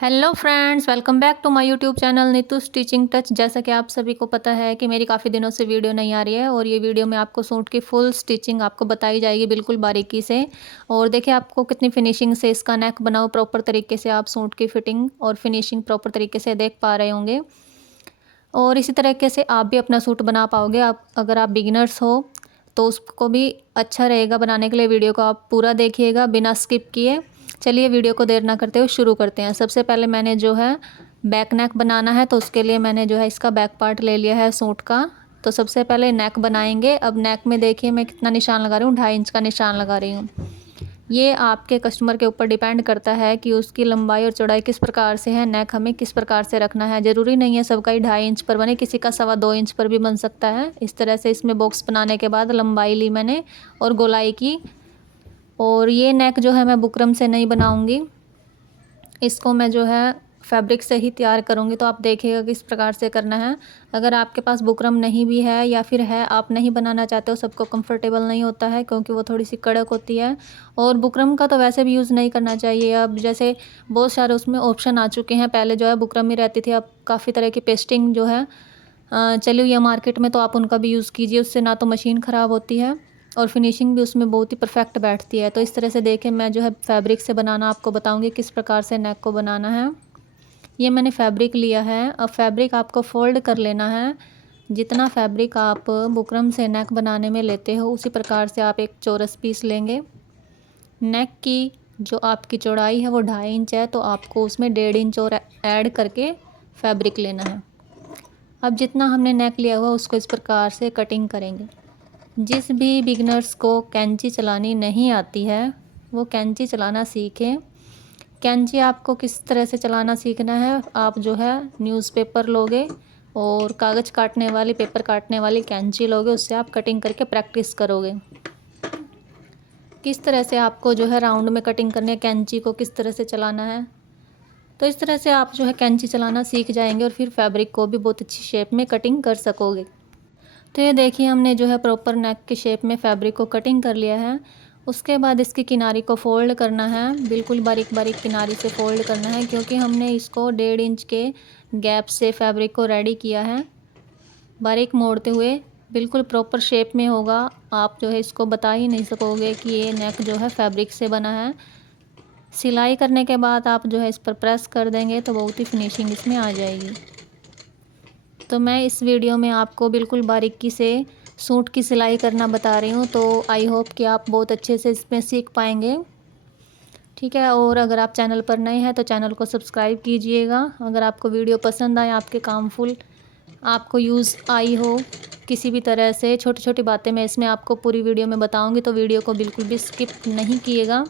Hello friends, welcome back to my YouTube channel Neetu stitching touch. जैसा कि आप सभी को पता है कि मेरी काफ़ी दिनों से वीडियो नहीं आ रही है और ये वीडियो में आपको सूट की फुल स्टिचिंग आपको बताई जाएगी बिल्कुल बारीकी से। और देखिए आपको कितनी फिनिशिंग से इसका नेक बनाओ, प्रॉपर तरीके से आप सूट की फिटिंग और फिनिशिंग प्रॉपर तरीके से देख पा रहे होंगे। और इसी तरीके से आप भी अपना सूट बना पाओगे। आप अगर आप बिगिनर्स हो तो उसको भी अच्छा रहेगा बनाने के लिए। वीडियो को आप पूरा देखिएगा बिना स्किप किए। चलिए वीडियो को देर ना करते हुए शुरू करते हैं। सबसे पहले मैंने जो है बैक नेक बनाना है, तो उसके लिए मैंने जो है इसका बैक पार्ट ले लिया है सूट का। तो सबसे पहले नेक बनाएंगे। अब नेक में देखिए मैं कितना निशान लगा रही हूँ, 2.5 इंच का निशान लगा रही हूँ। ये आपके कस्टमर के ऊपर डिपेंड करता है कि उसकी लंबाई और चौड़ाई किस प्रकार से है, नेक हमें किस प्रकार से रखना है। ज़रूरी नहीं है सबका ही 2.5 इंच पर बने, किसी का 2.25 इंच पर भी बन सकता है। इस तरह से इसमें बॉक्स बनाने के बाद लंबाई ली मैंने और गोलाई की। और ये नेक जो है मैं बुकरम से नहीं बनाऊंगी, इसको मैं जो है फैब्रिक से ही तैयार करूँगी। तो आप देखिएगा किस प्रकार से करना है। अगर आपके पास बुकरम नहीं भी है या फिर है आप नहीं बनाना चाहते हो, सबको कंफर्टेबल नहीं होता है क्योंकि वो थोड़ी सी कड़क होती है। और बुकरम का तो वैसे भी यूज़ नहीं करना चाहिए। अब जैसे बहुत सारे उसमें ऑप्शन आ चुके हैं, पहले जो है बुकरम ही रहती थी, अब काफ़ी तरह की पेस्टिंग जो है चली हुई है मार्केट में, तो आप उनका भी यूज़ कीजिए। उससे ना तो मशीन ख़राब होती है और फिनिशिंग भी उसमें बहुत ही परफेक्ट बैठती है। तो इस तरह से देखें मैं जो है फैब्रिक से बनाना आपको बताऊंगी किस प्रकार से नेक को बनाना है। ये मैंने फैब्रिक लिया है। अब फैब्रिक आपको फ़ोल्ड कर लेना है। जितना फैब्रिक आप बुकरम से नेक बनाने में लेते हो उसी प्रकार से आप एक चौरस पीस लेंगे। नेक की जो आपकी चौड़ाई है वो 2.5 इंच है, तो आपको उसमें 1.5 इंच और ऐड करके फैब्रिक लेना है। अब जितना हमने नेक लिया हुआ उसको इस प्रकार से कटिंग करेंगे। जिस भी बिगनर्स को कैंची चलानी नहीं आती है वो कैंची चलाना सीखें। कैंची आपको किस तरह से चलाना सीखना है, आप जो है न्यूज़पेपर लोगे और कागज़ काटने वाली, पेपर काटने वाली कैंची लोगे, उससे आप कटिंग करके प्रैक्टिस करोगे किस तरह से आपको जो है राउंड में कटिंग करनी है, कैंची को किस तरह से चलाना है। तो इस तरह से आप जो है कैंची चलाना सीख जाएंगे और फिर फैब्रिक को भी बहुत अच्छी शेप में कटिंग कर सकोगे। तो ये देखिए हमने जो है प्रॉपर नेक की शेप में फैब्रिक को कटिंग कर लिया है। उसके बाद इसकी किनारी को फ़ोल्ड करना है, बिल्कुल बारीक बारीक किनारी से फ़ोल्ड करना है क्योंकि हमने इसको 1.5 इंच के गैप से फैब्रिक को रेडी किया है। बारीक मोड़ते हुए बिल्कुल प्रॉपर शेप में होगा। आप जो है इसको बता ही नहीं सकोगे कि ये नेक जो है फैब्रिक से बना है। सिलाई करने के बाद आप जो है इस पर प्रेस कर देंगे तो बहुत ही फिनिशिंग इसमें आ जाएगी। तो मैं इस वीडियो में आपको बिल्कुल बारीकी से सूट की सिलाई करना बता रही हूँ, तो आई होप कि आप बहुत अच्छे से इसमें सीख पाएंगे। ठीक है, और अगर आप चैनल पर नए हैं तो चैनल को सब्सक्राइब कीजिएगा। अगर आपको वीडियो पसंद आए, आपके कामफुल आपको यूज़ आई हो किसी भी तरह से, छोटी छोटी बातें मैं इसमें आपको पूरी वीडियो में बताऊँगी, तो वीडियो को बिल्कुल भी स्किप नहीं किएगा।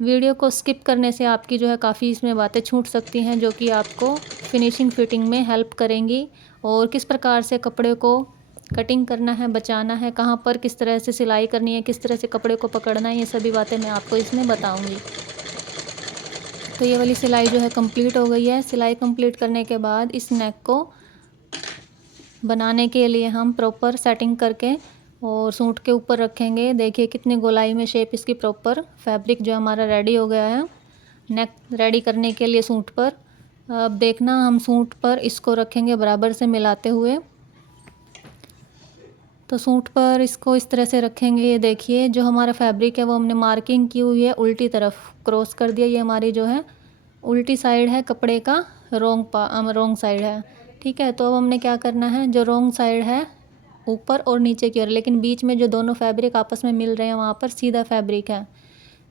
वीडियो को स्किप करने से आपकी जो है काफ़ी इसमें बातें छूट सकती हैं जो कि आपको फिनिशिंग फिटिंग में हेल्प करेंगी। और किस प्रकार से कपड़े को कटिंग करना है, बचाना है, कहाँ पर किस तरह से सिलाई करनी है, किस तरह से कपड़े को पकड़ना है, ये सभी बातें मैं आपको इसमें बताऊंगी। तो ये वाली सिलाई जो है कंप्लीट हो गई है। सिलाई कंप्लीट करने के बाद इस नेक को बनाने के लिए हम प्रॉपर सेटिंग करके और सूट के ऊपर रखेंगे। देखिए कितनी गोलाई में शेप इसकी प्रॉपर। फैब्रिक जो हमारा रेडी हो गया है नेक रेडी करने के लिए सूट पर। अब देखना हम सूट पर इसको रखेंगे बराबर से मिलाते हुए। तो सूट पर इसको इस तरह से रखेंगे। ये देखिए जो हमारा फैब्रिक है वो हमने मार्किंग की हुई है, उल्टी तरफ क्रॉस कर दिया। ये हमारी जो है उल्टी साइड है कपड़े का, रोंग साइड है। ठीक है, तो अब हमने क्या करना है, जो रोंग साइड है ऊपर और नीचे की ओर, लेकिन बीच में जो दोनों फैब्रिक आपस में मिल रहे हैं वहाँ पर सीधा फैब्रिक है।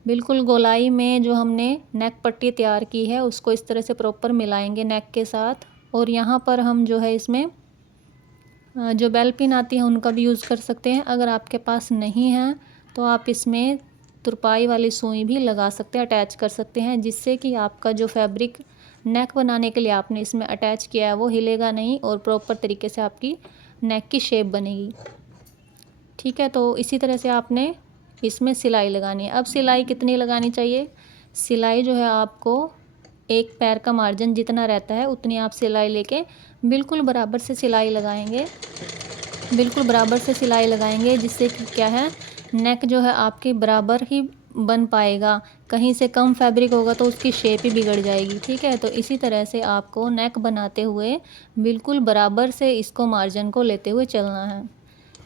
बिल्कुल गोलाई में जो हमने नेक पट्टी तैयार की है उसको इस तरह से प्रॉपर मिलाएंगे नेक के साथ। और यहाँ पर हम जो है इसमें जो बेल पिन आती है उनका भी यूज़ कर सकते हैं। अगर आपके पास नहीं है तो आप इसमें तुरपाई वाली सुई भी लगा सकते हैं, अटैच कर सकते हैं, जिससे कि आपका जो फैब्रिक नेक बनाने के लिए आपने इसमें अटैच किया है वो हिलेगा नहीं और प्रॉपर तरीके से आपकी नेक की शेप बनेगी। ठीक है, तो इसी तरह से आपने इसमें सिलाई लगानी है। अब सिलाई कितनी लगानी चाहिए, सिलाई जो है आपको एक पैर का मार्जिन जितना रहता है उतनी आप सिलाई लेके बिल्कुल बराबर से सिलाई लगाएंगे। बिल्कुल बराबर से सिलाई लगाएंगे जिससे कि क्या है नेक जो है आपकी बराबर ही बन पाएगा, कहीं से कम फैब्रिक होगा तो उसकी शेप ही बिगड़ जाएगी। ठीक है, तो इसी तरह से आपको नेक बनाते हुए बिल्कुल बराबर से इसको मार्जिन को लेते हुए चलना है।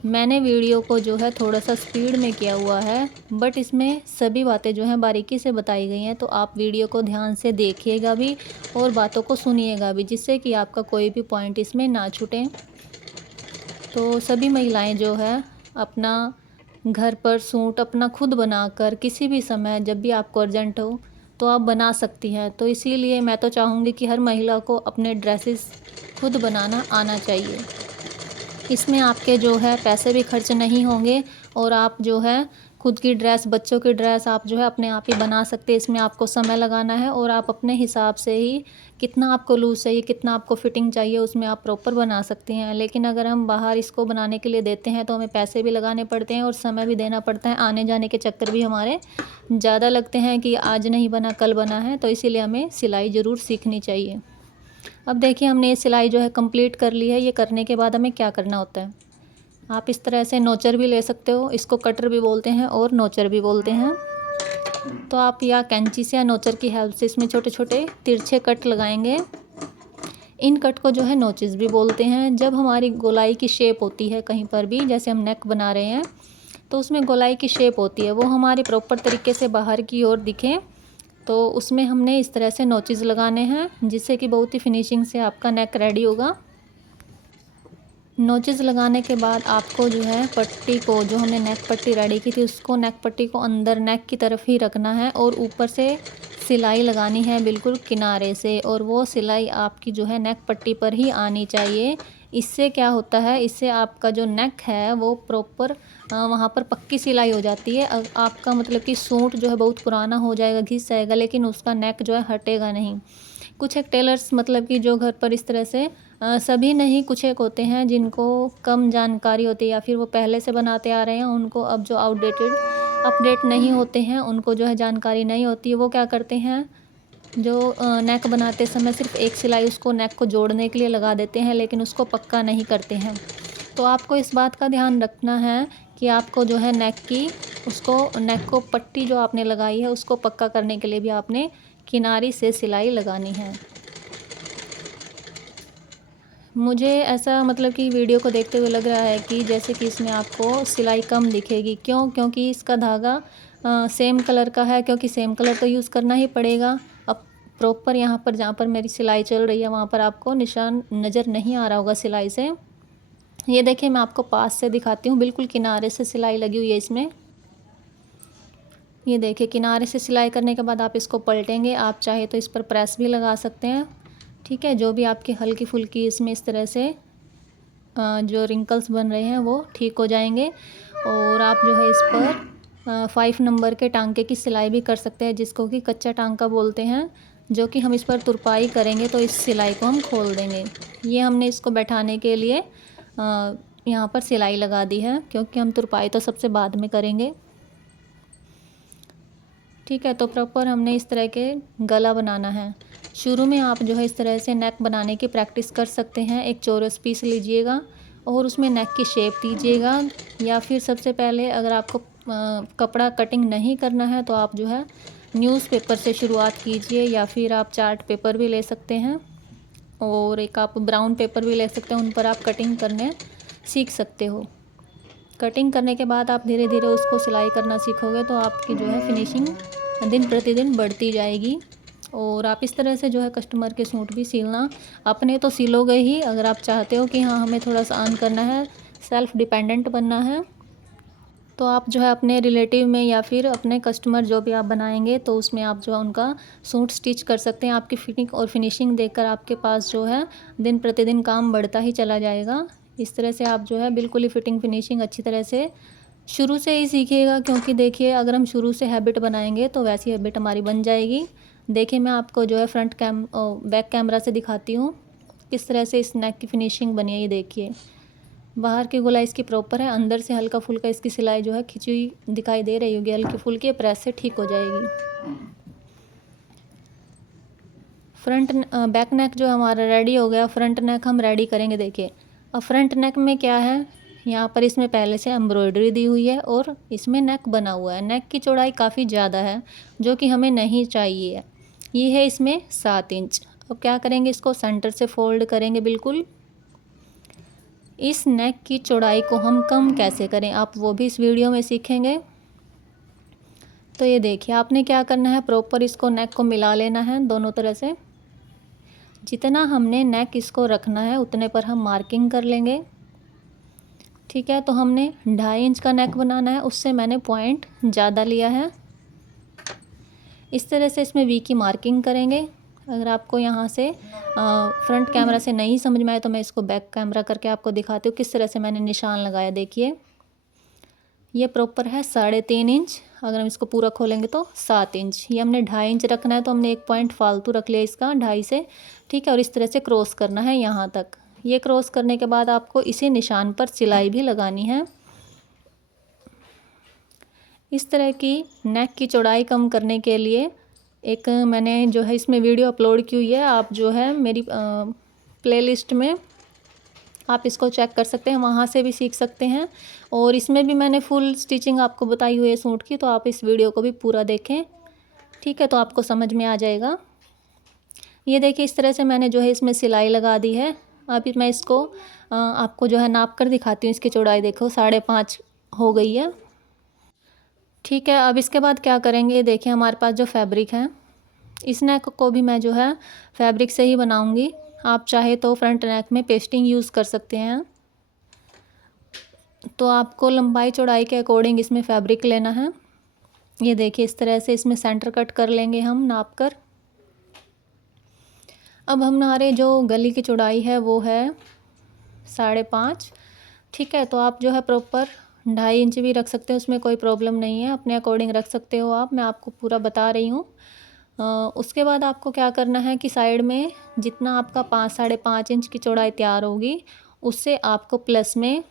मैंने वीडियो को जो है थोड़ा-सा स्पीड में किया हुआ है, बट इसमें सभी बातें जो हैं बारीकी से बताई गई हैं, तो आप वीडियो को ध्यान से देखिएगा भी और बातों को सुनिएगा भी, जिससे कि आपका कोई भी पॉइंट इसमें ना छूटे। तो सभी महिलाएं जो है अपना घर पर सूट अपना खुद बनाकर किसी भी समय जब भी आपको अर्जेंट हो तो आप बना सकती हैं। तो इसीलिए मैं तो चाहूँगी कि हर महिला को अपने ड्रेसेस खुद बनाना आना चाहिए। इसमें आपके जो है पैसे भी खर्च नहीं होंगे और आप जो है खुद की ड्रेस, बच्चों की ड्रेस आप जो है अपने आप ही बना सकते हैं। इसमें आपको समय लगाना है और आप अपने हिसाब से ही कितना आपको लूज़ चाहिए, कितना आपको फिटिंग चाहिए, उसमें आप प्रॉपर बना सकती हैं। लेकिन अगर हम बाहर इसको बनाने के लिए देते हैं तो हमें पैसे भी लगाने पड़ते हैं और समय भी देना पड़ता है। आने जाने के चक्कर भी हमारे ज़्यादा लगते हैं कि आज नहीं बना कल बना है, तो इसीलिए हमें सिलाई ज़रूर सीखनी चाहिए। अब देखिए हमने ये सिलाई जो है कंप्लीट कर ली है। ये करने के बाद हमें क्या करना होता है, आप इस तरह से नोचर भी ले सकते हो, इसको कटर भी बोलते हैं और नोचर भी बोलते हैं। तो आप या कैंची से या नोचर की हेल्प से इसमें छोटे छोटे तिरछे कट लगाएंगे। इन कट को जो है नोचेस भी बोलते हैं। जब हमारी गोलाई की शेप होती है कहीं पर भी, जैसे हम नेक बना रहे हैं तो उसमें गोलाई की शेप होती है, वो हमारी प्रॉपर तरीके से बाहर की ओर दिखे, तो उसमें हमने इस तरह से नोचेस लगाने हैं, जिससे कि बहुत ही फिनिशिंग से आपका नेक रेडी होगा। नोचेस लगाने के बाद आपको जो है पट्टी को, जो हमने नेक पट्टी रेडी की थी, उसको नेक पट्टी को अंदर नेक की तरफ ही रखना है और ऊपर से सिलाई लगानी है बिल्कुल किनारे से, और वो सिलाई आपकी जो है नेक पट्टी पर ही आनी चाहिए। इससे क्या होता है, इससे आपका जो नेक है वो प्रॉपर वहाँ पर पक्की सिलाई हो जाती है। आपका मतलब कि सूट जो है बहुत पुराना हो जाएगा, घिस जाएगा, लेकिन उसका नेक जो है हटेगा नहीं। कुछ एक टेलर्स मतलब कि जो घर पर इस तरह से सभी नहीं, कुछ एक होते हैं जिनको कम जानकारी होती है या फिर वो पहले से बनाते आ रहे हैं, उनको अब जो आउटडेटेड अपडेट नहीं होते हैं, उनको जो है जानकारी नहीं होती है, वो क्या करते हैं, जो नेक बनाते समय सिर्फ एक सिलाई उसको नेक को जोड़ने के लिए लगा देते हैं, लेकिन उसको पक्का नहीं करते हैं। तो आपको इस बात का ध्यान रखना है कि आपको जो है नेक को पट्टी जो आपने लगाई है उसको पक्का करने के लिए भी आपने किनारी से सिलाई लगानी है। मुझे ऐसा मतलब कि वीडियो को देखते हुए लग रहा है कि जैसे कि इसमें आपको सिलाई कम दिखेगी। क्यों? क्योंकि इसका धागा सेम कलर का है, क्योंकि सेम कलर तो यूज़ करना ही पड़ेगा। अब प्रॉपर यहाँ पर जहाँ पर मेरी सिलाई चल रही है वहाँ पर आपको निशान नज़र नहीं आ रहा होगा सिलाई से। ये देखिए मैं आपको पास से दिखाती हूँ, बिल्कुल किनारे से सिलाई लगी हुई है इसमें। ये देखिए किनारे से सिलाई करने के बाद आप इसको पलटेंगे, आप चाहे तो इस पर प्रेस भी लगा सकते हैं। ठीक है, जो भी आपकी हल्की फुल्की इसमें इस तरह से जो रिंकल्स बन रहे हैं वो ठीक हो जाएंगे। और आप जो है इस पर 5 नंबर के टांके की सिलाई भी कर सकते हैं, जिसको कि कच्चा टांका बोलते हैं, जो कि हम इस पर तुरपाई करेंगे तो इस सिलाई को हम खोल देंगे। ये हमने इसको बैठाने के लिए यहाँ पर सिलाई लगा दी है, क्योंकि हम तुरपाई तो सबसे बाद में करेंगे। ठीक है, तो प्रॉपर हमने इस तरह के गला बनाना है। शुरू में आप जो है इस तरह से नेक बनाने की प्रैक्टिस कर सकते हैं। एक चौरस पीस लीजिएगा और उसमें नेक की शेप दीजिएगा, या फिर सबसे पहले अगर आपको कपड़ा कटिंग नहीं करना है तो आप जो है न्यूज़पेपर से शुरुआत कीजिए, या फिर आप चार्ट पेपर भी ले सकते हैं और एक आप ब्राउन पेपर भी ले सकते हैं, उन पर आप कटिंग करने सीख सकते हो। कटिंग करने के बाद आप धीरे धीरे उसको सिलाई करना सीखोगे तो आपकी जो है फिनिशिंग दिन प्रतिदिन बढ़ती जाएगी। और आप इस तरह से जो है कस्टमर के सूट भी सिलना, अपने तो सिलोगे ही, अगर आप चाहते हो कि हाँ हमें थोड़ा सा अर्न करना है, सेल्फ़ डिपेंडेंट बनना है, तो आप जो है अपने रिलेटिव में या फिर अपने कस्टमर जो भी आप बनाएंगे तो उसमें आप जो है उनका सूट स्टिच कर सकते हैं। आपकी फिटिंग और फिनिशिंग देखकर आपके पास जो है दिन प्रतिदिन काम बढ़ता ही चला जाएगा। इस तरह से आप जो है बिल्कुल ही फिटिंग फिनिशिंग अच्छी तरह से शुरू से ही सीखिएगा, क्योंकि देखिए अगर हम शुरू से हैबिट बनाएंगे तो वैसी हैबिट हमारी बन जाएगी। देखिए मैं आपको जो है बैक कैमरा से दिखाती हूँ किस तरह से इस नेक की फिनिशिंग बनी है। ये देखिए बाहर की गोलाई इसकी प्रॉपर है, अंदर से हल्का फुल्का इसकी सिलाई जो है खिंची हुई दिखाई दे रही होगी, हल्की फुल्की प्रेस से ठीक हो जाएगी। बैक नेक जो हमारा रेडी हो गया, फ्रंट नेक हम रेडी करेंगे। देखिए अब फ्रंट नेक में क्या है, यहाँ पर इसमें पहले से एम्ब्रॉयडरी दी हुई है और इसमें नेक बना हुआ है। नेक की चौड़ाई काफ़ी ज़्यादा है जो कि हमें नहीं चाहिए। ये है इसमें 7 इंच। अब क्या करेंगे, इसको सेंटर से फोल्ड करेंगे बिल्कुल। इस नेक की चौड़ाई को हम कम कैसे करें आप वो भी इस वीडियो में सीखेंगे। तो ये देखिए, आपने क्या करना है, प्रॉपर इसको नेक को मिला लेना है दोनों तरह से। जितना हमने नेक इसको रखना है उतने पर हम मार्किंग कर लेंगे। ठीक है, तो हमने 2.5 इंच का नेक बनाना है, उससे मैंने पॉइंट ज़्यादा लिया है। इस तरह से इसमें वी की मार्किंग करेंगे। अगर आपको यहाँ से फ्रंट कैमरा से नहीं समझ में आए तो मैं इसको बैक कैमरा करके आपको दिखाती हूँ किस तरह से मैंने निशान लगाया। देखिए, ये प्रॉपर है 3.5 इंच। अगर हम इसको पूरा खोलेंगे तो 7 इंच। ये हमने 2.5 इंच रखना है तो हमने 1 पॉइंट फालतू रख लिया इसका 2.5 से। ठीक है, और इस तरह से क्रॉस करना है यहाँ तक। ये क्रॉस करने के बाद आपको इसी निशान पर सिलाई भी लगानी है। इस तरह की नेक की चौड़ाई कम करने के लिए एक मैंने जो है इसमें वीडियो अपलोड की हुई है। आप जो है मेरी प्लेलिस्ट में आप इसको चेक कर सकते हैं, वहाँ से भी सीख सकते हैं। और इसमें भी मैंने फुल स्टिचिंग आपको बताई हुई है सूट की, तो आप इस वीडियो को भी पूरा देखें। ठीक है, तो आपको समझ में आ जाएगा। ये देखिए, इस तरह से मैंने जो है इसमें सिलाई लगा दी है। अभी मैं इसको आपको जो है नाप कर दिखाती हूँ। इसकी चौड़ाई देखो 5.5 हो गई है। ठीक है, अब इसके बाद क्या करेंगे, देखिए हमारे पास जो फैब्रिक है, इस नेक को भी मैं जो है फैब्रिक से ही बनाऊंगी। आप चाहे तो फ्रंट नेक में पेस्टिंग यूज़ कर सकते हैं। तो आपको लंबाई चौड़ाई के अकॉर्डिंग इसमें फैब्रिक लेना है। ये देखिए, इस तरह से इसमें सेंटर कट कर लेंगे हम नाप कर। अब हमारे जो गली की चौड़ाई है वो है 5.5। ठीक है, तो आप जो है प्रॉपर 2.5 इंच भी रख सकते हो, उसमें कोई प्रॉब्लम नहीं है, अपने अकॉर्डिंग रख सकते हो आप। मैं आपको पूरा बता रही हूँ। उसके बाद आपको क्या करना है कि साइड में जितना आपका 5-5.5 इंच की चौड़ाई तैयार होगी उससे आपको प्लस में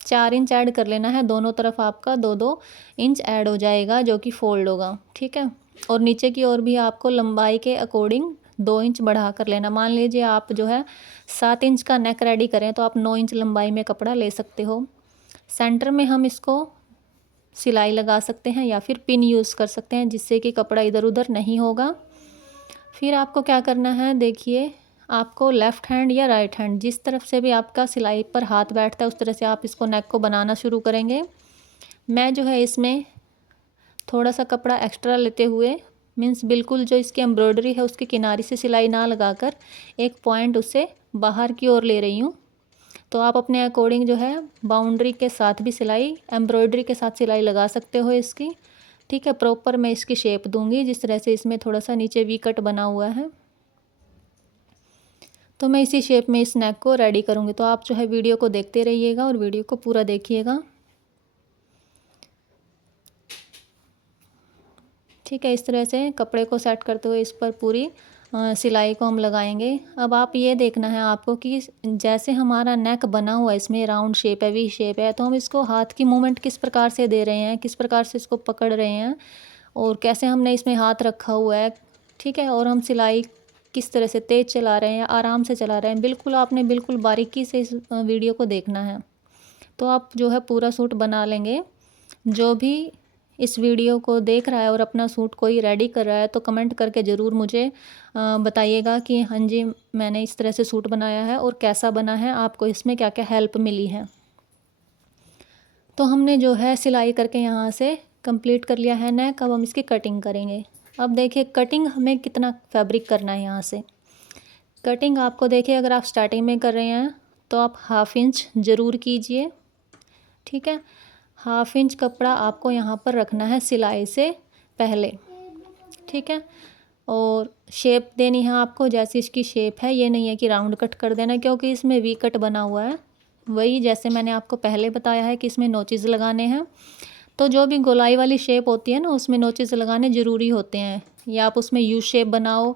4 इंच ऐड कर लेना है। दोनों तरफ आपका 2-2 इंच ऐड हो जाएगा जो कि फोल्ड होगा। ठीक है, और नीचे की ओर भी आपको लंबाई के अकॉर्डिंग 2 इंच बढ़ा कर लेना। मान लीजिए आप जो है 7 इंच का नेक रेडी करें तो आप 9 इंच लंबाई में कपड़ा ले सकते हो। सेंटर में हम इसको सिलाई लगा सकते हैं या फिर पिन यूज़ कर सकते हैं जिससे कि कपड़ा इधर उधर नहीं होगा। फिर आपको क्या करना है, देखिए आपको लेफ़्ट हैंड या राइट हैंड जिस तरफ से भी आपका सिलाई पर हाथ बैठता है उस तरह से आप इसको नेक को बनाना शुरू करेंगे। मैं जो है इसमें थोड़ा सा कपड़ा एक्स्ट्रा लेते हुए, मीन्स बिल्कुल जो इसकी एम्ब्रॉयडरी है उसकी किनारी से सिलाई ना लगाकर एक पॉइंट उससे बाहर की ओर ले रही हूँ। तो आप अपने अकॉर्डिंग जो है बाउंड्री के साथ भी सिलाई, एम्ब्रॉयडरी के साथ सिलाई लगा सकते हो इसकी। ठीक है, प्रॉपर मैं इसकी शेप दूंगी जिस तरह से इसमें थोड़ा सा नीचे वी कट बना हुआ है, तो मैं इसी शेप में इस नेक को रेडी करूँगी। तो आप जो है वीडियो को देखते रहिएगा और वीडियो को पूरा देखिएगा। ठीक है, इस तरह से कपड़े को सेट करते हुए इस पर पूरी सिलाई को हम लगाएंगे। अब आप ये देखना है आपको कि जैसे हमारा नेक बना हुआ है इसमें राउंड शेप है, वी शेप है, तो हम इसको हाथ की मूवमेंट किस प्रकार से दे रहे हैं, किस प्रकार से इसको पकड़ रहे हैं और कैसे हमने इसमें हाथ रखा हुआ है। ठीक है, और हम सिलाई किस तरह से तेज़ चला रहे हैं, आराम से चला रहे हैं, बिल्कुल आपने बिल्कुल बारीकी से इस वीडियो को देखना है। तो आप जो है पूरा सूट बना लेंगे। जो भी इस वीडियो को देख रहा है और अपना सूट कोई रेडी कर रहा है तो कमेंट करके ज़रूर मुझे बताइएगा कि हाँ जी मैंने इस तरह से सूट बनाया है और कैसा बना है, आपको इसमें क्या क्या हेल्प मिली है। तो हमने जो है सिलाई करके यहाँ से कंप्लीट कर लिया है नेक। अब हम इसकी कटिंग करेंगे। अब देखिए कटिंग हमें कितना फैब्रिक करना है। यहाँ से कटिंग आपको देखिए, अगर आप स्टार्टिंग में कर रहे हैं तो आप 1/2 इंच ज़रूर कीजिए। ठीक है, 1/2 इंच कपड़ा आपको यहाँ पर रखना है सिलाई से पहले। ठीक है, और शेप देनी है आपको जैसी इसकी शेप है, ये नहीं है कि राउंड कट कर देना क्योंकि इसमें वी कट बना हुआ है। वही जैसे मैंने आपको पहले बताया है कि इसमें नोचेस लगाने हैं, तो जो भी गोलाई वाली शेप होती है ना उसमें नोचेस लगाने ज़रूरी होते हैं। या आप उसमें यू शेप बनाओ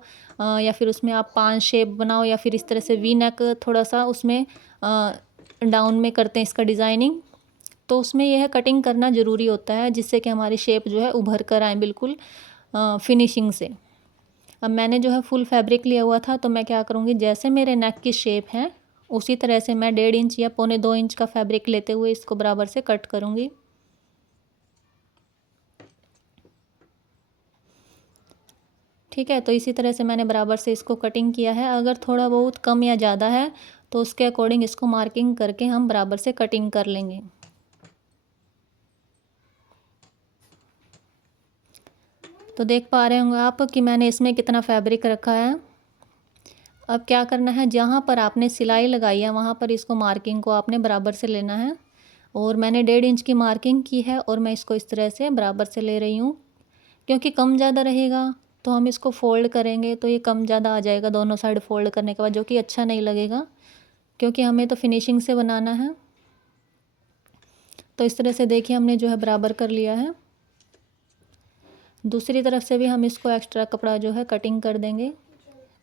या फिर उसमें आप 5 शेप बनाओ या फिर इस तरह से वी नेक थोड़ा सा उसमें डाउन में करते हैं इसका डिज़ाइनिंग, तो उसमें यह कटिंग करना ज़रूरी होता है जिससे कि हमारी शेप जो है उभर कर आए बिल्कुल फिनिशिंग से। अब मैंने जो है फुल फैब्रिक लिया हुआ था तो मैं क्या करूँगी, जैसे मेरे नेक की शेप है उसी तरह से मैं 1.5 इंच या 1.25 इंच का फैब्रिक लेते हुए इसको बराबर से कट करूँगी। ठीक है, तो इसी तरह से मैंने बराबर से इसको कटिंग किया है। अगर थोड़ा बहुत कम या ज़्यादा है तो उसके अकॉर्डिंग इसको मार्किंग करके हम बराबर से कटिंग कर लेंगे। तो देख पा रहे होंगे आप कि मैंने इसमें कितना फैब्रिक रखा है। अब क्या करना है, जहाँ पर आपने सिलाई लगाई है वहाँ पर इसको मार्किंग को आपने बराबर से लेना है। और मैंने 1.5 इंच की मार्किंग की है और मैं इसको इस तरह से बराबर से ले रही हूँ। क्योंकि कम ज़्यादा रहेगा तो हम इसको फ़ोल्ड करेंगे तो ये कम ज़्यादा आ जाएगा दोनों साइड फ़ोल्ड करने के बाद, जो कि अच्छा नहीं लगेगा, क्योंकि हमें तो फिनिशिंग से बनाना है। तो इस तरह से देखिए हमने जो है बराबर कर लिया है। दूसरी तरफ से भी हम इसको एक्स्ट्रा कपड़ा जो है कटिंग कर देंगे।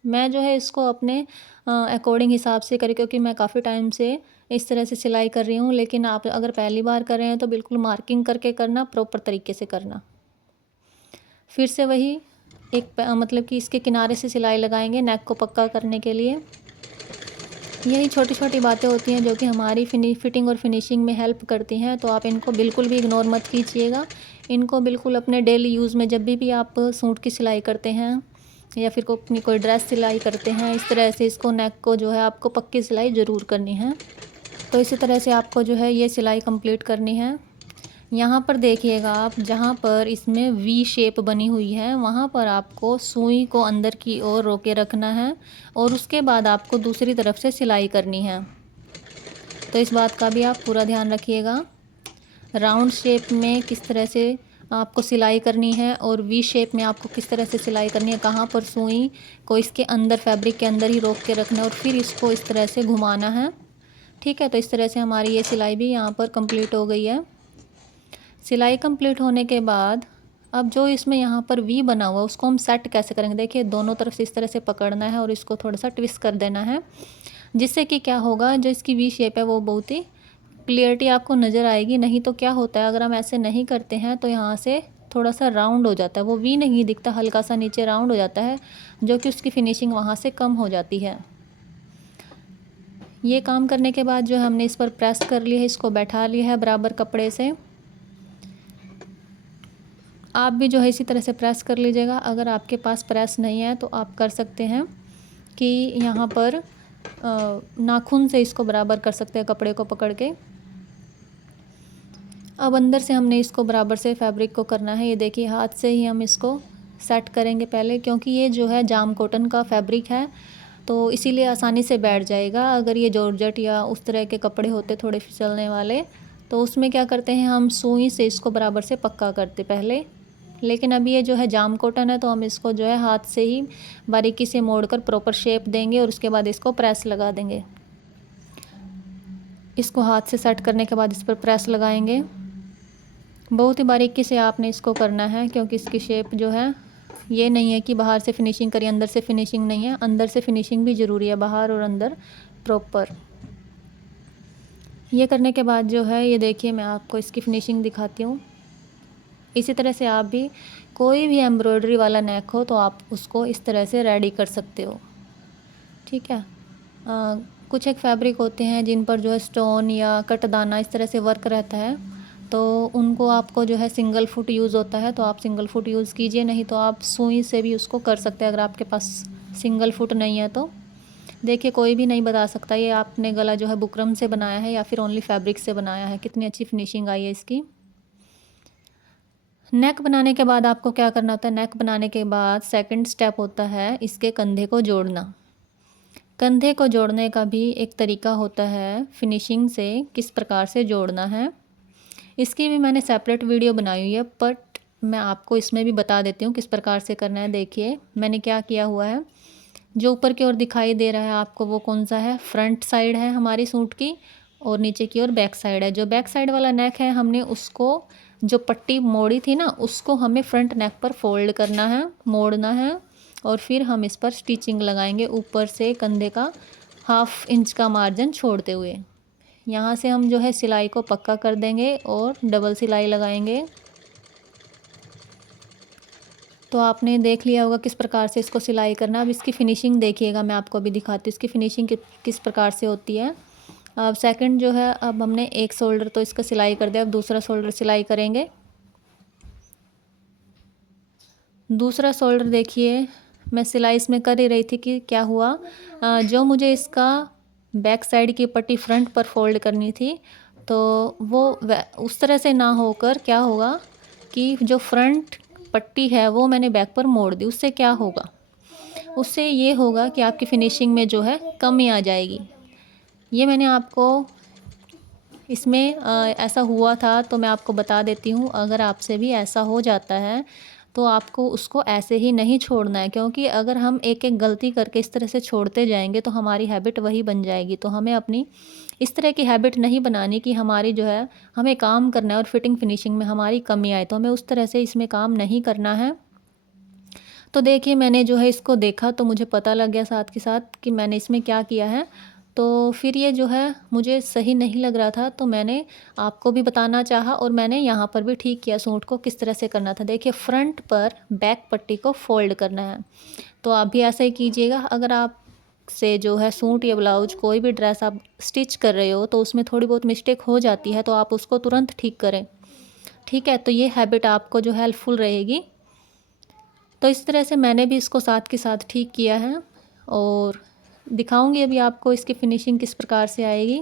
मैं जो है इसको अपने अकॉर्डिंग हिसाब से करी, क्योंकि मैं काफ़ी टाइम से इस तरह से सिलाई कर रही हूँ। लेकिन आप अगर पहली बार कर रहे हैं तो बिल्कुल मार्किंग करके करना, प्रॉपर तरीके से करना। फिर से वही मतलब कि इसके किनारे से सिलाई लगाएंगे नेक को पक्का करने के लिए। यही छोटी छोटी बातें होती हैं जो कि हमारी फिटिंग और फिनिशिंग में हेल्प करती हैं। तो आप इनको बिल्कुल भी इग्नोर मत कीजिएगा। इनको बिल्कुल अपने डेली यूज़ में जब भी आप सूट की सिलाई करते हैं या फिर अपनी कोई ड्रेस सिलाई करते हैं, इस तरह से इसको नेक को जो है आपको पक्की सिलाई ज़रूर करनी है। तो इसी तरह से आपको जो है ये सिलाई कंप्लीट करनी है। यहाँ पर देखिएगा आप, जहाँ पर इसमें वी शेप बनी हुई है वहाँ पर आपको सुई को अंदर की ओर रोके रखना है और उसके बाद आपको दूसरी तरफ से सिलाई करनी है। तो इस बात का भी आप पूरा ध्यान रखिएगा। राउंड शेप में किस तरह से आपको सिलाई करनी है और वी शेप में आपको किस तरह से सिलाई करनी है, कहाँ पर सुई को इसके अंदर फैब्रिक के अंदर ही रोक के रखना है और फिर इसको इस तरह से घुमाना है। ठीक है, तो इस तरह से हमारी ये सिलाई भी यहाँ पर कंप्लीट हो गई है। सिलाई कंप्लीट होने के बाद अब जो इसमें यहाँ पर वी बना हुआ उसको हम सेट कैसे करेंगे। देखिए दोनों तरफ से इस तरह से पकड़ना है और इसको थोड़ा सा ट्विस्ट कर देना है, जिससे कि क्या होगा, जो इसकी वी शेप है वो बहुत ही क्लियरिटी आपको नज़र आएगी। नहीं तो क्या होता है, अगर हम ऐसे नहीं करते हैं तो यहाँ से थोड़ा सा राउंड हो जाता है, वो वी नहीं दिखता, हल्का सा नीचे राउंड हो जाता है, जो कि उसकी फिनिशिंग वहाँ से कम हो जाती है। ये काम करने के बाद जो हमने इस पर प्रेस कर लिया है, इसको बैठा लिया है बराबर कपड़े से। आप भी जो है इसी तरह से प्रेस कर लीजिएगा। अगर आपके पास प्रेस नहीं है तो आप कर सकते हैं कि यहाँ पर नाखून से इसको बराबर कर सकते हैं कपड़े को पकड़ के। अब अंदर से हमने इसको बराबर से फैब्रिक को करना है। ये देखिए हाथ से ही हम इसको सेट करेंगे पहले, क्योंकि ये जो है जाम कॉटन का फैब्रिक है तो इसीलिए आसानी से बैठ जाएगा। अगर ये जॉर्जेट या उस तरह के कपड़े होते थोड़े फिसलने वाले तो उसमें क्या करते हैं, हम सुई से इसको बराबर से पक्का करते पहले। लेकिन अभी ये जो है जाम कॉटन है तो हम इसको जो है हाथ से ही बारीकी से मोड़कर प्रॉपर शेप देंगे और उसके बाद इसको प्रेस लगा देंगे। इसको हाथ से सेट करने के बाद इस पर प्रेस लगाएंगे। बहुत ही बारीकी से आपने इसको करना है, क्योंकि इसकी शेप जो है ये नहीं है कि बाहर से फिनिशिंग करिए अंदर से फिनिशिंग नहीं है, अंदर से फिनिशिंग भी ज़रूरी है, बाहर और अंदर प्रॉपर। ये करने के बाद जो है ये देखिए मैं आपको इसकी फिनिशिंग दिखाती हूँ। इसी तरह से आप भी कोई भी एम्ब्रॉयडरी वाला नेक हो तो आप उसको इस तरह से रेडी कर सकते हो। ठीक है, कुछ एक फैब्रिक होते हैं जिन पर जो है स्टोन या कटदाना इस तरह से वर्क रहता है, तो उनको आपको जो है सिंगल फुट यूज़ होता है तो आप सिंगल फुट यूज़ कीजिए, नहीं तो आप सुई से भी उसको कर सकते हैं अगर आपके पास सिंगल फुट नहीं है तो। देखिए कोई भी नहीं बता सकता ये आपने गला जो है बुकरम से बनाया है या फिर ओनली फैब्रिक से बनाया है। कितनी अच्छी फिनिशिंग आई है इसकी। नेक बनाने के बाद आपको क्या करना होता है, नेक बनाने के बाद सेकंड स्टेप होता है इसके कंधे को जोड़ना। कंधे को जोड़ने का भी एक तरीका होता है फिनिशिंग से किस प्रकार से जोड़ना है। इसकी भी मैंने सेपरेट वीडियो बनाई हुई है, बट मैं आपको इसमें भी बता देती हूँ किस प्रकार से करना है। देखिए मैंने क्या किया हुआ है, जो ऊपर की ओर दिखाई दे रहा है आपको वो कौन सा है, फ्रंट साइड है हमारी सूट की और नीचे की ओर बैक साइड है। जो बैक साइड वाला नेक है हमने उसको जो पट्टी मोड़ी थी ना उसको हमें फ्रंट नेक पर फोल्ड करना है, मोड़ना है और फिर हम इस पर स्टिचिंग लगाएंगे ऊपर से कंधे का 1/2 इंच का मार्जिन छोड़ते हुए। यहाँ से हम जो है सिलाई को पक्का कर देंगे और डबल सिलाई लगाएंगे। तो आपने देख लिया होगा किस प्रकार से इसको सिलाई करना। अब इसकी फ़िनिशिंग देखिएगा, मैं आपको अभी दिखाती हूँ इसकी फ़िनिशिंग किस प्रकार से होती है। अब सेकंड जो है, अब हमने एक शोल्डर तो इसका सिलाई कर दिया, अब दूसरा शोल्डर सिलाई करेंगे। दूसरा शोल्डर देखिए, मैं सिलाई इसमें कर ही रही थी कि क्या हुआ, जो मुझे इसका बैक साइड की पट्टी फ्रंट पर फोल्ड करनी थी, तो वो उस तरह से ना होकर क्या होगा कि जो फ्रंट पट्टी है वो मैंने बैक पर मोड़ दी। उससे क्या होगा, उससे ये होगा कि आपकी फिनिशिंग में जो है कमी आ जाएगी। ये मैंने आपको इसमें ऐसा हुआ था तो मैं आपको बता देती हूँ, अगर आपसे भी ऐसा हो जाता है तो आपको उसको ऐसे ही नहीं छोड़ना है, क्योंकि अगर हम एक एक गलती करके इस तरह से छोड़ते जाएंगे तो हमारी हैबिट वही बन जाएगी। तो हमें अपनी इस तरह की हैबिट नहीं बनानी कि हमारी जो है, हमें काम करना है और फिटिंग फिनिशिंग में हमारी कमी आए, तो हमें उस तरह से इसमें काम नहीं करना है। तो देखिए, मैंने जो है इसको देखा तो मुझे पता लग गया साथ के साथ कि मैंने इसमें क्या किया है। तो फिर ये जो है मुझे सही नहीं लग रहा था, तो मैंने आपको भी बताना चाहा और मैंने यहाँ पर भी ठीक किया सूट को किस तरह से करना था। देखिए, फ्रंट पर बैक पट्टी को फोल्ड करना है, तो आप भी ऐसा ही कीजिएगा। अगर आप से जो है सूट या ब्लाउज कोई भी ड्रेस आप स्टिच कर रहे हो तो उसमें थोड़ी बहुत मिस्टेक हो जाती है, तो आप उसको तुरंत ठीक करें, ठीक है। तो ये हैबिट आपको जो हेल्पफुल रहेगी। तो इस तरह से मैंने भी इसको साथ के साथ ठीक किया है और दिखाऊंगी अभी आपको इसकी फिनिशिंग किस प्रकार से आएगी।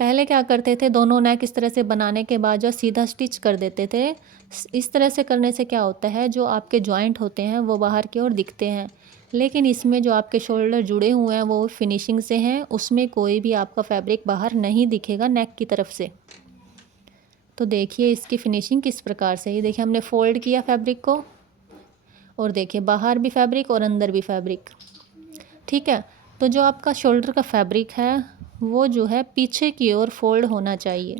पहले क्या करते थे, दोनों नेक इस तरह से बनाने के बाद जो सीधा स्टिच कर देते थे। इस तरह से करने से क्या होता है, जो आपके जॉइंट होते हैं वो बाहर की ओर दिखते हैं, लेकिन इसमें जो आपके शोल्डर जुड़े हुए हैं वो फिनिशिंग से हैं, उसमें कोई भी आपका फैब्रिक बाहर नहीं दिखेगा नेक की तरफ से। तो देखिए इसकी फिनिशिंग किस प्रकार से, ये देखिए हमने फोल्ड किया फैब्रिक को और देखिए बाहर भी फैब्रिक और अंदर भी फैब्रिक, ठीक है। तो जो आपका शोल्डर का फैब्रिक है वो जो है पीछे की ओर फोल्ड होना चाहिए,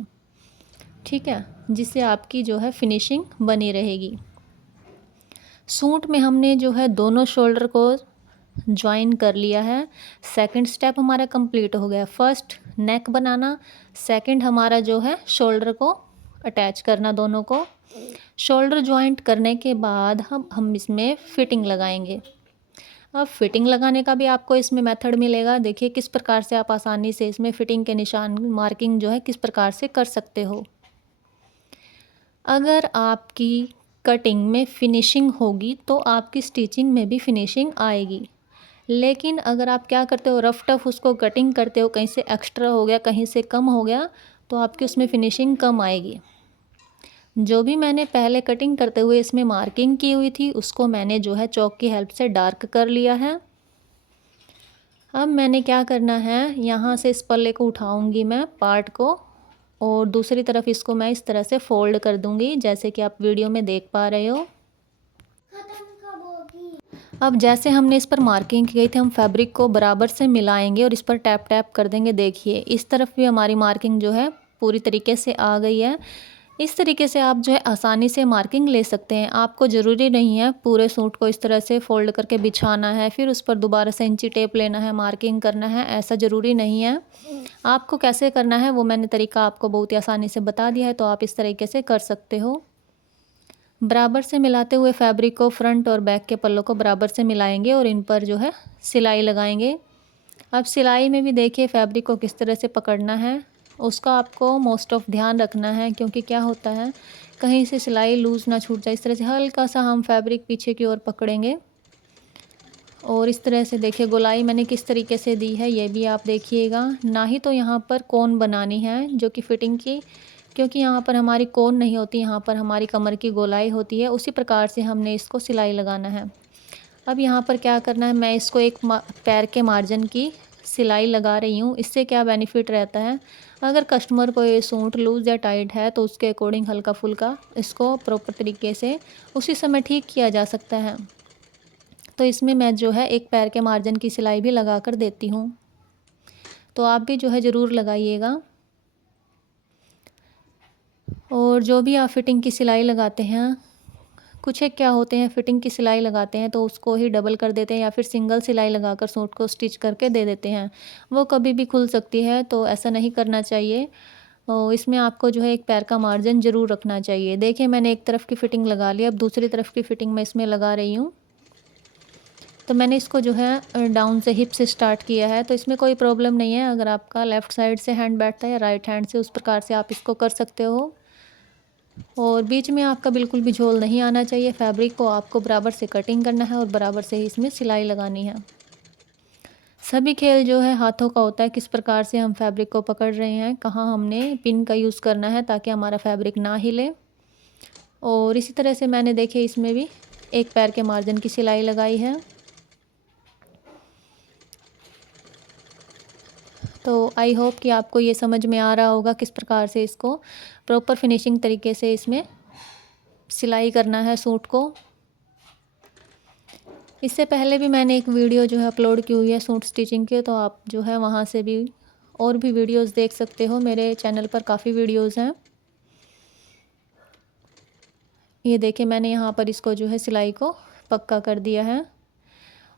ठीक है, जिससे आपकी जो है फिनिशिंग बनी रहेगी। सूट में हमने जो है दोनों शोल्डर को ज्वाइन कर लिया है। सेकंड स्टेप हमारा कंप्लीट हो गया। फर्स्ट नेक बनाना, सेकंड हमारा जो है शोल्डर को अटैच करना दोनों को। शोल्डर ज्वाइंट करने के बाद हम इसमें फिटिंग लगाएंगे। अब फिटिंग लगाने का भी आपको इसमें मेथड मिलेगा। देखिए किस प्रकार से आप आसानी से इसमें फिटिंग के निशान मार्किंग जो है किस प्रकार से कर सकते हो। अगर आपकी कटिंग में फिनिशिंग होगी तो आपकी स्टिचिंग में भी फिनिशिंग आएगी। लेकिन अगर आप क्या करते हो, रफ टफ उसको कटिंग करते हो, कहीं से एक्स्ट्रा हो गया कहीं से कम हो गया, तो आपकी उसमें फिनिशिंग कम आएगी। जो भी मैंने पहले कटिंग करते हुए इसमें मार्किंग की हुई थी उसको मैंने जो है चॉक की हेल्प से डार्क कर लिया है। अब मैंने क्या करना है, यहाँ से इस पल्ले को उठाऊंगी मैं पार्ट को और दूसरी तरफ इसको मैं इस तरह से फोल्ड कर दूंगी, जैसे कि आप वीडियो में देख पा रहे हो। अब जैसे हमने इस पर मार्किंग की गई थी, हम फैब्रिक को बराबर से मिलाएंगे और इस पर टैप टैप कर देंगे। देखिए इस तरफ भी हमारी मार्किंग जो है पूरी तरीके से आ गई है। इस तरीके से आप जो है आसानी से मार्किंग ले सकते हैं। आपको ज़रूरी नहीं है पूरे सूट को इस तरह से फोल्ड करके बिछाना है, फिर उस पर दोबारा से इंची टेप लेना है, मार्किंग करना है, ऐसा ज़रूरी नहीं है। आपको कैसे करना है वो मैंने तरीका आपको बहुत ही आसानी से बता दिया है, तो आप इस तरीके से कर सकते हो। बराबर से मिलाते हुए फैब्रिक को फ्रंट और बैक के पल्लों को बराबर से मिलाएंगे और इन पर जो है सिलाई लगाएंगे। अब सिलाई में भी देखिए फैब्रिक को किस तरह से पकड़ना है, उसका आपको मोस्ट ऑफ ध्यान रखना है, क्योंकि क्या होता है कहीं से सिलाई लूज़ ना छूट जाए। इस तरह से हल्का सा हम फैब्रिक पीछे की ओर पकड़ेंगे और इस तरह से देखिए गोलाई मैंने किस तरीके से दी है ये भी आप देखिएगा। ना ही तो यहाँ पर कोन बनानी है जो कि फिटिंग की, क्योंकि यहाँ पर हमारी कोन नहीं होती, यहाँ पर हमारी कमर की गोलाई होती है। उसी प्रकार से हमने इसको सिलाई लगाना है। अब यहाँ पर क्या करना है, मैं इसको एक पैर के मार्जिन की सिलाई लगा रही हूँ। इससे क्या बेनिफिट रहता है, अगर कस्टमर को ये सूट लूज़ या टाइट है तो उसके अकॉर्डिंग हल्का फुल्का इसको प्रॉपर तरीके से उसी समय ठीक किया जा सकता है। तो इसमें मैं जो है एक पैर के मार्जिन की सिलाई भी लगा कर देती हूँ, तो आप भी जो है ज़रूर लगाइएगा। और जो भी आप फिटिंग की सिलाई लगाते हैं, कुछ एक क्या होते हैं फिटिंग की सिलाई लगाते हैं तो उसको ही डबल कर देते हैं या फिर सिंगल सिलाई लगाकर सूट को स्टिच करके दे देते हैं, वो कभी भी खुल सकती है, तो ऐसा नहीं करना चाहिए। और इसमें आपको जो है एक पैर का मार्जिन ज़रूर रखना चाहिए। देखिए मैंने एक तरफ की फ़िटिंग लगा ली, अब दूसरी तरफ की फ़िटिंग मैं इसमें लगा रही हूँ। तो मैंने इसको जो है डाउन से हिप से स्टार्ट किया है, तो इसमें कोई प्रॉब्लम नहीं है। अगर आपका लेफ़्ट साइड से हैंड बैठता है या राइट हैंड से, उस प्रकार से आप इसको कर सकते हो। और बीच में आपका बिल्कुल भी झोल नहीं आना चाहिए। फैब्रिक को आपको बराबर से कटिंग करना है और बराबर से ही इसमें सिलाई लगानी है। सभी खेल जो है हाथों का होता है, किस प्रकार से हम फैब्रिक को पकड़ रहे हैं, कहाँ हमने पिन का यूज़ करना है ताकि हमारा फैब्रिक ना हिले। और इसी तरह से मैंने देखिए इसमें भी एक पैर के मार्जिन की सिलाई लगाई है। तो आई होप कि आपको ये समझ में आ रहा होगा किस प्रकार से इसको प्रॉपर फिनिशिंग तरीके से इसमें सिलाई करना है सूट को। इससे पहले भी मैंने एक वीडियो जो है अपलोड की हुई है सूट स्टिचिंग के, तो आप जो है वहाँ से भी और भी वीडियोस देख सकते हो। मेरे चैनल पर काफ़ी वीडियोस हैं। ये देखिए मैंने यहाँ पर इसको जो है सिलाई को पक्का कर दिया है।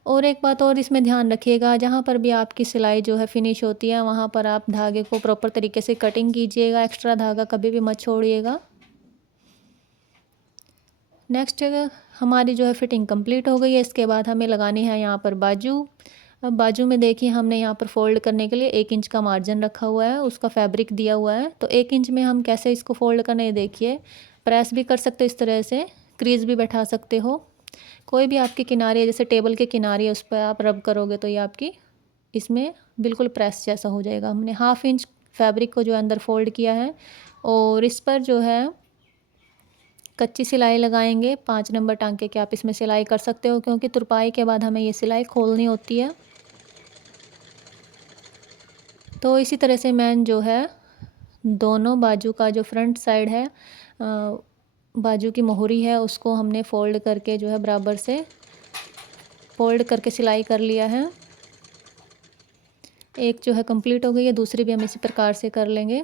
और एक बात और इसमें ध्यान रखिएगा, जहाँ पर भी आपकी सिलाई जो है फिनिश होती है वहाँ पर आप धागे को प्रॉपर तरीके से कटिंग कीजिएगा। एक्स्ट्रा धागा कभी भी मत छोड़िएगा। नेक्स्ट हमारी जो है फिटिंग कंप्लीट हो गई है। इसके बाद हमें लगानी है यहाँ पर बाजू। अब बाजू में देखिए हमने यहाँ पर फोल्ड करने के लिए 1 इंच का मार्जिन रखा हुआ है, उसका फैब्रिक दिया हुआ है। तो 1 इंच में हम कैसे इसको फोल्ड करना है, देखिए प्रेस भी कर सकते हो इस तरह से, क्रीज भी बैठा सकते हो। कोई भी आपके किनारे, जैसे टेबल के किनारे, उस पर आप रब करोगे तो ये आपकी इसमें बिल्कुल प्रेस जैसा हो जाएगा। हमने 1/2 इंच फैब्रिक को जो अंदर फोल्ड किया है और इस पर जो है कच्ची सिलाई लगाएंगे। 5 नंबर टांके के आप इसमें सिलाई कर सकते हो, क्योंकि तुरपाई के बाद हमें ये सिलाई खोलनी होती है। तो इसी तरह से मैं जो है दोनों बाजू का जो फ्रंट साइड है, बाजू की मोहरी है, उसको हमने फ़ोल्ड करके जो है बराबर से फ़ोल्ड करके सिलाई कर लिया है। एक जो है कंप्लीट हो गई है, दूसरी भी हम इसी प्रकार से कर लेंगे।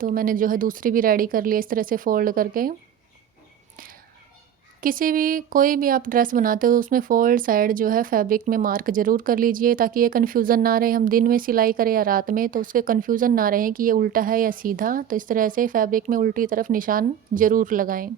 तो मैंने जो है दूसरी भी रेडी कर ली इस तरह से फ़ोल्ड करके। किसी भी कोई भी आप ड्रेस बनाते हो उसमें फ़ोल्ड साइड जो है फैब्रिक में मार्क ज़रूर कर लीजिए, ताकि ये कन्फ्यूज़न ना रहे। हम दिन में सिलाई करें या रात में, तो उसके कन्फ्यूज़न ना रहे कि ये उल्टा है या सीधा। तो इस तरह से फैब्रिक में उल्टी तरफ निशान ज़रूर लगाएं।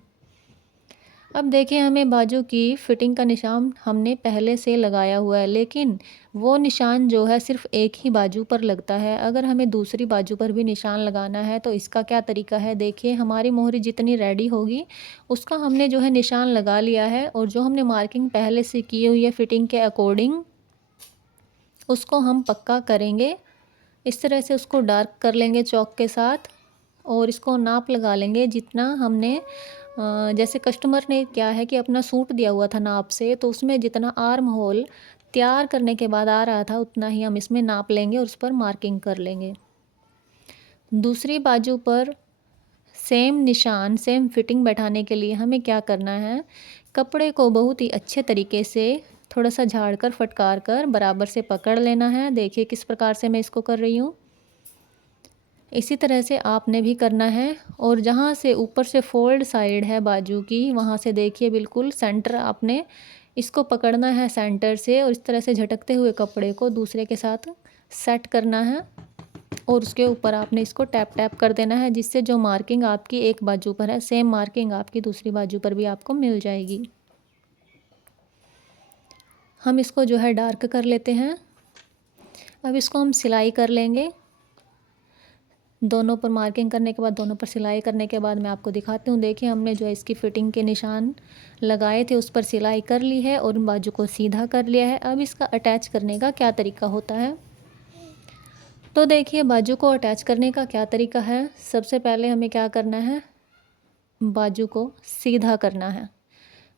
अब देखिए हमें बाजू की फ़िटिंग का निशान हमने पहले से लगाया हुआ है, लेकिन वो निशान जो है सिर्फ़ एक ही बाजू पर लगता है। अगर हमें दूसरी बाजू पर भी निशान लगाना है तो इसका क्या तरीका है, देखिए हमारी मोहरी जितनी रेडी होगी उसका हमने जो है निशान लगा लिया है, और जो हमने मार्किंग पहले से की हुई है फ़िटिंग के अकॉर्डिंग, उसको हम पक्का करेंगे। इस तरह से उसको डार्क कर लेंगे चॉक के साथ, और इसको नाप लगा लेंगे जितना हमने जैसे कस्टमर ने क्या है कि अपना सूट दिया हुआ था नाप से, तो उसमें जितना आर्म होल तैयार करने के बाद आ रहा था उतना ही हम इसमें नाप लेंगे और उस पर मार्किंग कर लेंगे। दूसरी बाजू पर सेम निशान, सेम फिटिंग बैठाने के लिए हमें क्या करना है, कपड़े को बहुत ही अच्छे तरीके से थोड़ा सा झाड़ कर फटकार कर बराबर से पकड़ लेना है। देखिए किस प्रकार से मैं इसको कर रही हूँ। इसी तरह से आपने भी करना है। और जहाँ से ऊपर से फोल्ड साइड है बाजू की, वहाँ से देखिए बिल्कुल सेंटर आपने इसको पकड़ना है सेंटर से, और इस तरह से झटकते हुए कपड़े को दूसरे के साथ सेट करना है, और उसके ऊपर आपने इसको टैप टैप कर देना है, जिससे जो मार्किंग आपकी एक बाजू पर है सेम मार्किंग आपकी दूसरी बाजू पर भी आपको मिल जाएगी। हम इसको जो है डार्क कर लेते हैं। अब इसको हम सिलाई कर लेंगे। दोनों पर मार्किंग करने के बाद, दोनों पर सिलाई करने के बाद मैं आपको दिखाती हूँ। देखिए हमने जो है इसकी फ़िटिंग के निशान लगाए थे उस पर सिलाई कर ली है और बाजू को सीधा कर लिया है। अब इसका अटैच करने का क्या तरीका होता है, तो देखिए बाजू को अटैच करने का क्या तरीका है। सबसे पहले हमें क्या करना है, बाजू को सीधा करना है।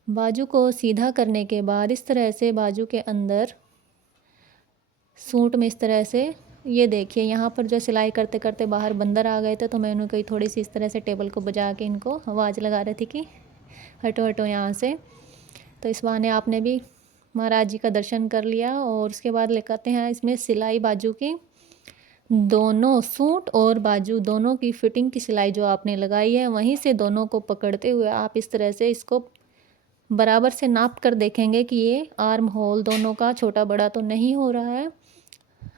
बाजू को सीधा करने के बाद इस तरह से बाजू के अंदर सूट में इस तरह से, ये देखिए यहाँ पर जो सिलाई करते करते बाहर बंदर आ गए थे, तो मैंने कही थोड़ी सी इस तरह से टेबल को बजा के इनको आवाज़ लगा रही थी कि हटो हटो यहाँ से। तो इस बहाने आपने भी महाराज जी का दर्शन कर लिया। और उसके बाद लेकर हैं इसमें सिलाई बाजू की, दोनों सूट और बाजू दोनों की फ़िटिंग की सिलाई जो आपने लगाई है, वहीं से दोनों को पकड़ते हुए आप इस तरह से इसको बराबर से नाप कर देखेंगे कि ये आर्म होल दोनों का छोटा बड़ा तो नहीं हो रहा है।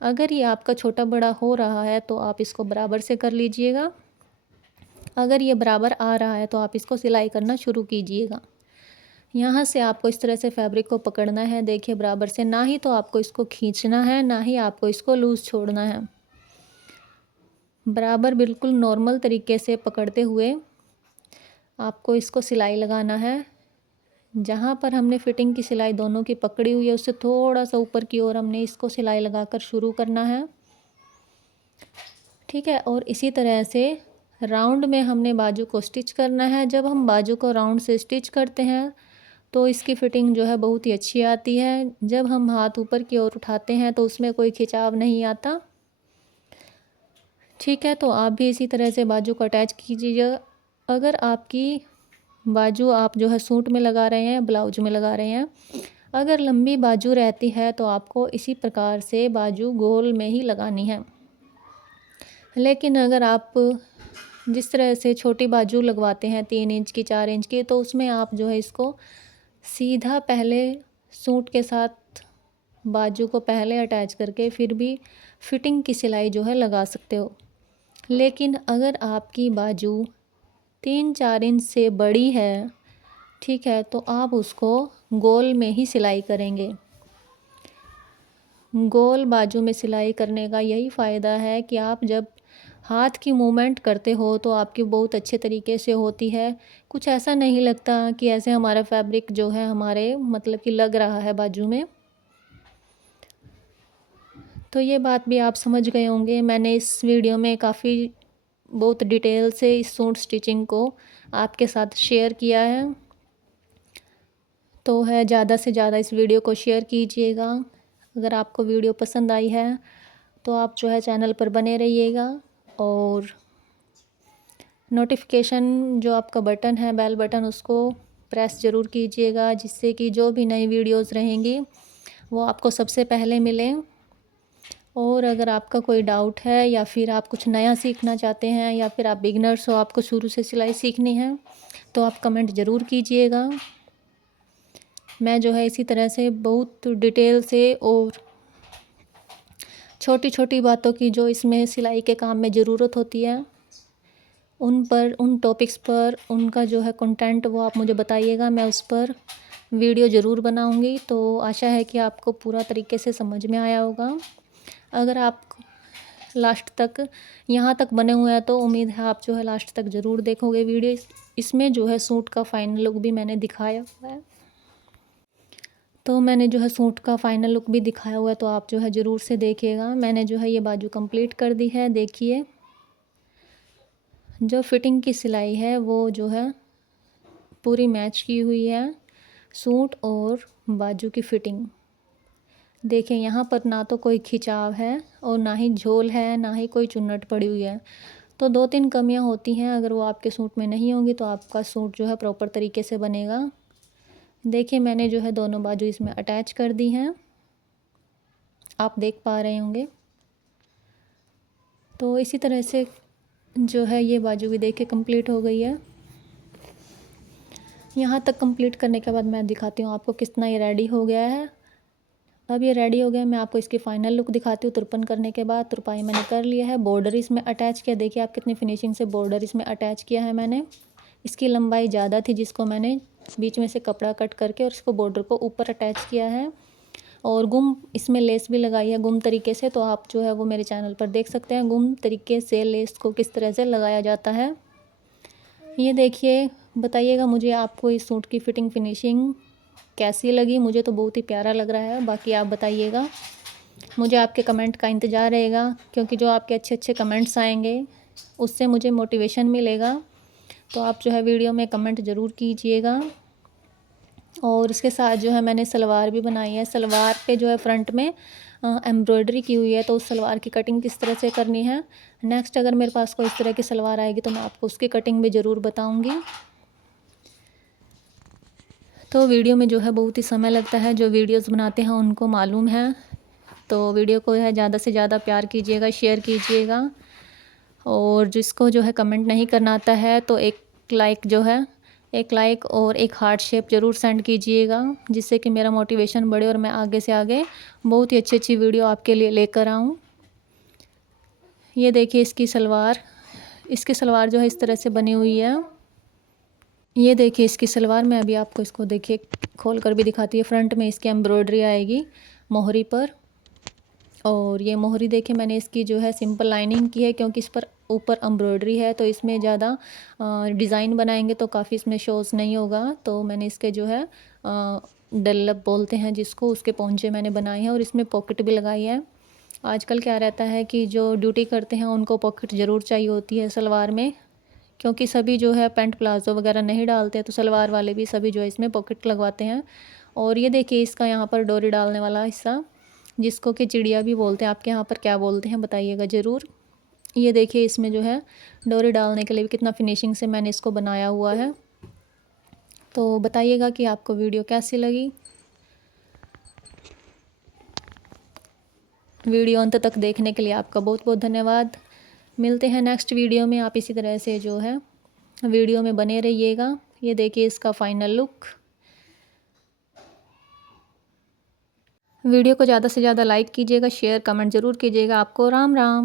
अगर ये आपका छोटा बड़ा हो रहा है तो आप इसको बराबर से कर लीजिएगा। अगर ये बराबर आ रहा है तो आप इसको सिलाई करना शुरू कीजिएगा। यहाँ से आपको इस तरह से फैब्रिक को पकड़ना है, देखिए बराबर से, ना ही तो आपको इसको खींचना है ना ही आपको इसको लूज़ छोड़ना है। बराबर बिल्कुल नॉर्मल तरीके से पकड़ते हुए आपको इसको सिलाई लगाना है। जहाँ पर हमने फिटिंग की सिलाई दोनों की पकड़ी हुई है उससे थोड़ा सा ऊपर की ओर हमने इसको सिलाई लगाकर शुरू करना है, ठीक है। और इसी तरह से राउंड में हमने बाजू को स्टिच करना है। जब हम बाजू को राउंड से स्टिच करते हैं तो इसकी फ़िटिंग जो है बहुत ही अच्छी आती है। जब हम हाथ ऊपर की ओर उठाते हैं तो उसमें कोई खिंचाव नहीं आता, ठीक है। तो आप भी इसी तरह से बाजू को अटैच कीजिएगा। अगर आपकी बाजू आप जो है सूट में लगा रहे हैं, ब्लाउज में लगा रहे हैं, अगर लंबी बाजू रहती है तो आपको इसी प्रकार से बाजू गोल में ही लगानी है। लेकिन अगर आप जिस तरह से छोटी बाजू लगवाते हैं 3 इंच की, 4 इंच की, तो उसमें आप जो है इसको सीधा पहले सूट के साथ बाजू को पहले अटैच करके फिर भी फिटिंग की सिलाई जो है लगा सकते हो। लेकिन अगर आपकी बाजू 3-4 इंच से बड़ी है, ठीक है, तो आप उसको गोल में ही सिलाई करेंगे। गोल बाजू में सिलाई करने का यही फ़ायदा है कि आप जब हाथ की मूवमेंट करते हो तो आपकी बहुत अच्छे तरीके से होती है। कुछ ऐसा नहीं लगता कि ऐसे हमारा फैब्रिक जो है हमारे मतलब कि लग रहा है बाजू में। तो ये बात भी आप समझ गए होंगे। मैंने इस वीडियो में काफ़ी बहुत डिटेल से इस सूट स्टिचिंग को आपके साथ शेयर किया है। तो है ज़्यादा से ज़्यादा इस वीडियो को शेयर कीजिएगा। अगर आपको वीडियो पसंद आई है तो आप जो है चैनल पर बने रहिएगा और नोटिफिकेशन जो आपका बटन है, बेल बटन, उसको प्रेस ज़रूर कीजिएगा, जिससे कि जो भी नई वीडियोस रहेंगी वो आपको सबसे पहले मिलें। और अगर आपका कोई डाउट है या फिर आप कुछ नया सीखना चाहते हैं या फिर आप बिगनर्स हो, आपको शुरू से सिलाई सीखनी है, तो आप कमेंट ज़रूर कीजिएगा। मैं जो है इसी तरह से बहुत डिटेल से और छोटी छोटी बातों की जो इसमें सिलाई के काम में ज़रूरत होती है उन टॉपिक्स पर उनका जो है कंटेंट वो आप मुझे बताइएगा, मैं उस पर वीडियो ज़रूर बनाऊंगी। तो आशा है कि आपको पूरा तरीके से समझ में आया होगा। अगर आप लास्ट तक यहाँ तक बने हुए हैं तो उम्मीद है आप जो है लास्ट तक ज़रूर देखोगे वीडियो। इसमें जो है सूट का फ़ाइनल लुक भी मैंने दिखाया हुआ है, तो मैंने जो है सूट का फ़ाइनल लुक भी दिखाया हुआ है, तो आप जो है ज़रूर से देखिएगा। मैंने जो है ये बाजू कंप्लीट कर दी है। देखिए जो फिटिंग की सिलाई है वो जो है पूरी मैच की हुई है, सूट और बाजू की फ़िटिंग। देखिए यहाँ पर ना तो कोई खिंचाव है और ना ही झोल है, ना ही कोई चुन्नट पड़ी हुई है। तो 2-3 कमियाँ होती हैं, अगर वो आपके सूट में नहीं होंगी तो आपका सूट जो है प्रॉपर तरीके से बनेगा। देखिए मैंने जो है दोनों बाजू इसमें अटैच कर दी हैं, आप देख पा रहे होंगे। तो इसी तरह से जो है ये बाजू भी देखिए कंप्लीट हो गई है। यहाँ तक कंप्लीट करने के बाद मैं दिखाती हूँ आपको कितना ये रेडी हो गया है। अब ये रेडी हो गया, मैं आपको इसकी फ़ाइनल लुक दिखाती हूँ। तुरपन करने के बाद तुरपाई मैंने कर लिया है, बॉर्डर इसमें अटैच किया। देखिए आप कितनी फिनिशिंग से बॉर्डर इसमें अटैच किया है मैंने। इसकी लंबाई ज़्यादा थी जिसको मैंने बीच में से कपड़ा कट करके और इसको बॉर्डर को ऊपर अटैच किया है। और गुम इसमें लेस भी लगाई है गुम तरीके से, तो आप जो है वो मेरे चैनल पर देख सकते हैं गुम तरीके से लेस को किस तरह से लगाया जाता है। ये देखिए, बताइएगा मुझे आपको इस सूट की फ़िटिंग फिनिशिंग कैसी लगी। मुझे तो बहुत ही प्यारा लग रहा है, बाकी आप बताइएगा। मुझे आपके कमेंट का इंतज़ार रहेगा, क्योंकि जो आपके अच्छे अच्छे कमेंट्स आएंगे उससे मुझे मोटिवेशन मिलेगा। तो आप जो है वीडियो में कमेंट ज़रूर कीजिएगा। और इसके साथ जो है मैंने सलवार भी बनाई है। सलवार पे जो है फ्रंट में एम्ब्रॉयडरी की हुई है, तो उस सलवार की कटिंग किस तरह से करनी है, नेक्स्ट अगर मेरे पास कोई इस तरह की सलवार आएगी तो मैं आपको उसकी कटिंग भी ज़रूर बताऊंगी। तो वीडियो में जो है बहुत ही समय लगता है, जो वीडियोस बनाते हैं उनको मालूम है। तो वीडियो को है ज़्यादा से ज़्यादा प्यार कीजिएगा, शेयर कीजिएगा। और जिसको जो है कमेंट नहीं करना आता है तो एक लाइक जो है एक लाइक और एक हार्ट शेप ज़रूर सेंड कीजिएगा, जिससे कि मेरा मोटिवेशन बढ़े और मैं आगे से आगे बहुत ही अच्छी अच्छी वीडियो आपके लिए लेकर आऊँ। ये देखिए इसकी सलवार जो है इस तरह से बनी हुई है। ये देखिए इसकी सलवार, मैं अभी आपको इसको देखिए खोल कर भी दिखाती है। फ्रंट में इसकी एम्ब्रॉयडरी आएगी मोहरी पर, और ये मोहरी देखिए मैंने इसकी जो है सिंपल लाइनिंग की है, क्योंकि इस पर ऊपर एम्ब्रॉयडरी है, तो इसमें ज़्यादा डिज़ाइन बनाएंगे तो काफ़ी इसमें शोज़ नहीं होगा। तो मैंने इसके जो है डल्लप बोलते हैं जिसको, उसके पोंचे मैंने बनाए हैं और इसमें पॉकेट भी लगाई है। आजकल क्या रहता है कि जो ड्यूटी करते हैं उनको पॉकेट ज़रूर चाहिए होती है सलवार में, क्योंकि सभी जो है पैंट प्लाज़ो वगैरह नहीं डालते, तो सलवार वाले भी सभी जो है इसमें पॉकेट लगवाते हैं। और ये देखिए इसका यहाँ पर डोरी डालने वाला हिस्सा, जिसको कि चिड़िया भी बोलते हैं, आपके यहाँ पर क्या बोलते हैं बताइएगा ज़रूर। ये देखिए इसमें जो है डोरी डालने के लिए भी कितना फिनिशिंग से मैंने इसको बनाया हुआ है। तो बताइएगा कि आपको वीडियो कैसी लगी। वीडियो अंत तक देखने के लिए आपका बहुत बहुत धन्यवाद। मिलते हैं नेक्स्ट वीडियो में। आप इसी तरह से जो है वीडियो में बने रहिएगा। ये देखिए इसका फाइनल लुक। वीडियो को ज़्यादा से ज़्यादा लाइक कीजिएगा, शेयर कमेंट ज़रूर कीजिएगा। आपको राम राम।